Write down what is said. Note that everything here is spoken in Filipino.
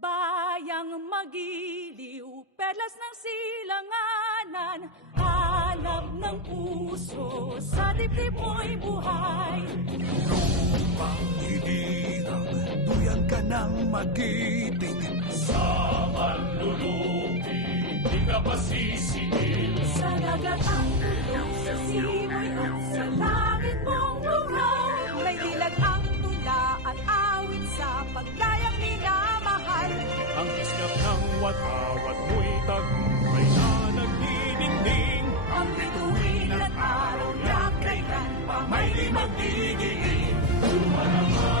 bayang magiliw, perlas ng silanganan, alab ng puso, sa dibdib mo'y buhay. Lupang hinirang, duyan ka ng magiting. Sa manlulupi, di ka pasisingil. Sa dagat ang tulong, sa simoy at sa langit mong lugaw, may dilag ang tula at awit sa paglayang minamahal. Ang iskap ng watawat mo'y tagumpay na nagdidingding. Ang bituin at araw na kailan pa may di magdidiin. Lumalaman